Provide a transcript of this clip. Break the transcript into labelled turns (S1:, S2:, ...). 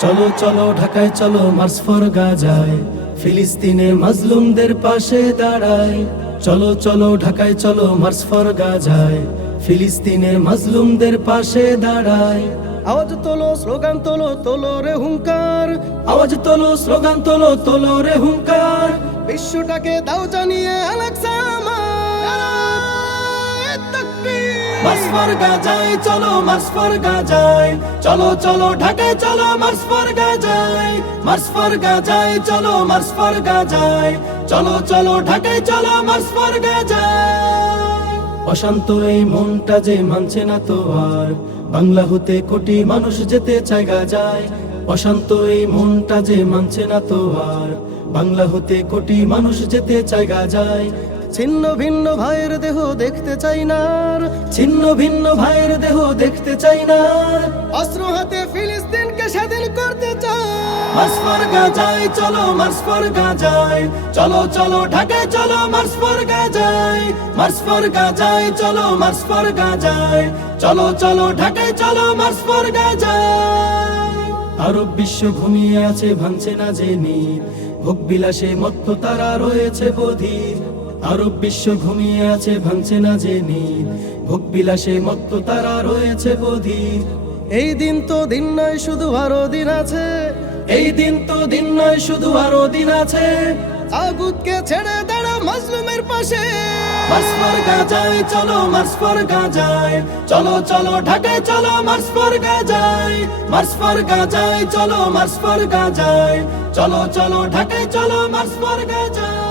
S1: চলো চলো ঢাকায় চলো মার্চ ফর গাজায়। ফিলিস্তিনের মাজলুমদের পাশে দাঁড়ায়। চলো চলো ঢাকায় চলো মার্চ ফর গাজায়। ফিলিস্তিনের মাজলুমদের পাশে দাঁড়ায়।
S2: আওয়াজ তোলো স্লোগান তোলো তোলো রে হুঙ্কার।
S1: আওয়াজ তোলো স্লোগান তোলো তোলো রে হুঙ্কার।
S2: বিশ্বটাকে দাও জানিয়ে আলাকসা
S1: মার্চ ফর চলো মার্চ ফর চলো চলো ঢাকায় চলো মার্চ ফর গাজায় মার্চ গাজায় চলো মার্চ ফর গাজায় চলো চলো ঢাকায় চলো মার্চ ফর গাজায় অশান্ত এই মনটা যে মানছে না তো আর। বাংলা হতে কোটি মানুষ যেতে চায় গাজায় অশান্ত এই মনটা যে মানছে না তো আর। বাংলা হতে কোটি মানুষ যেতে চায় গাজায়
S2: ছিন্ন ভিন্ন ভাইয়ের দেহ দেখতে চাই না
S1: ছিন্ন ভিন্ন ভাইয়ের দেহ দেখতে চাই না
S2: অস্ত্র হাতে ফিলিস্তিনকে স্বাধীন করতে চাই।
S1: গাজায় চলো গাজায় চলো চলো ঢাকায় চলো মার্চ ফর গাজায় মার্চ ফর গাজায় চলো গাজায় চলো চলো ঢাকায় চলো গাজায় আরব বিশ্ব ঘুমিয়ে আছে ভাঙছে না যে নীত ভোগ বিলাসে মত্ত তারা রয়েছে বধির। আরব বিশ্ব ঘুমিয়ে আছে ভাঙছে না যে নীত ভোগ বিলাসে মত্ত তারা রয়েছে বধির।
S2: এই দিন তো দিন নয় শুধু আরও দিন আছে।
S1: এই দিন তো দিন নয় শুধু আরও দিন আছে।
S2: আগুতকে ছেড়ে দাঁড়া মাজলুমের পাশে।
S1: মার্চ ফর গাজায় চলো মার্চ ফর গাজায়। চলো চলো ঢাকায় চলো মার্চ ফর গাজায়। মার্চ ফর গাজায় চলো মার্চ ফর গাজায়। চলো চলো ঢাকায় চলো মার্চ ফর গাজায়।